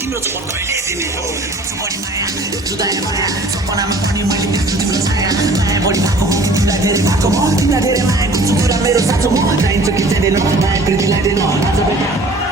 तिम्रो चोट कहिले दिने हो गर्छु बढी माया जुदाइ माया सपनामा पनि मैले देख्छु तिम्रो छाया माया बढी भएको हो तिमीलाई धेरै भएको हो तिमीलाई धेरै माया गर्छु कुरा मेरो साँचो हो चाहिन्छ कि चाहिँदैन माया प्रीतिलाई दिनु आज बेटा